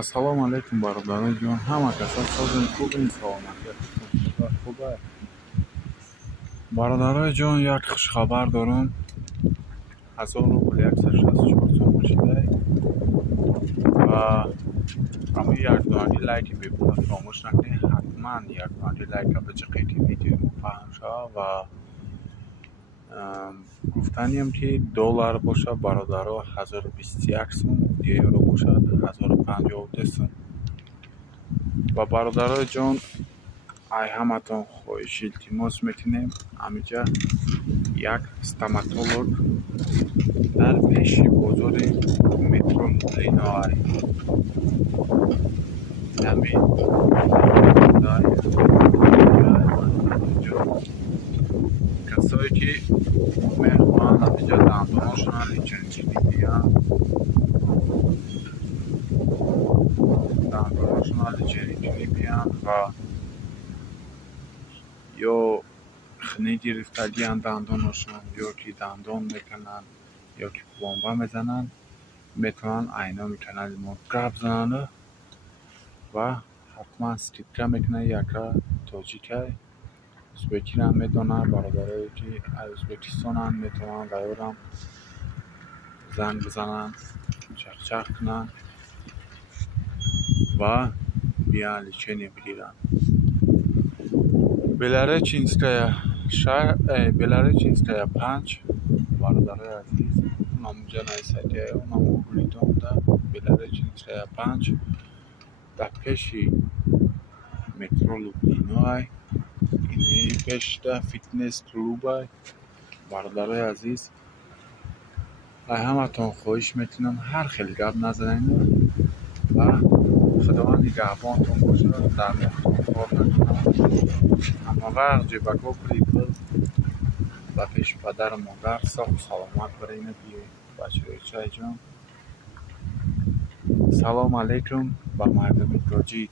Assalomu alaykum barodaron jon, hamma kasal sozin خوبین سلامتی خوبه. برادرای جان یک خوش خبر دارم. 1000 روبل 164 تومان شده و اما یک دانه لایک ببینید فراموش نکنید. حتما یک دانه لایک به چقیتی ویدیو مفهم شد و گفتنیم که دلار باشه برادرها 1021 سوم، یورو باشه 1052 سوم. و برادرای جان ای همتون خواهش التماس میکنیم همینجا یک استоматолог در پیش بازار مترو لینا همین کسایی که مهمان همینجا دنداناشون لیچنچینی بیان و یا خنه گرفتگی دندانشون یا که دندان میکنن یا که پلمبه میزنن میتونن اینا میتونن ما گرب زنن و حتما استیکر میکنه یکا تاجیکه ازبکی هم میدونه برادرایی که ازبکستان هم میتونن غیورم زنگ بزنن چخ کنن و بیان لیچنی بگیرن. Белореченская 5 برادرای عزیز اونم جنای سایده اونم اوگلیدون ده Белореченская 5 در پیش مترو لوبلینای اینه پیش ده فیتنس کلوب برادرای عزیز همتون خواهش میتونم هر خیلی گپ نزنین و خداوند نگهبانتون باشه در مختلف کار نکنم اما وقت جیبکو کلیپل و پیش پدر و مادر صاحب سلامت برای نبیه بچه چای جان. سلام علیکم و مردم گاجید.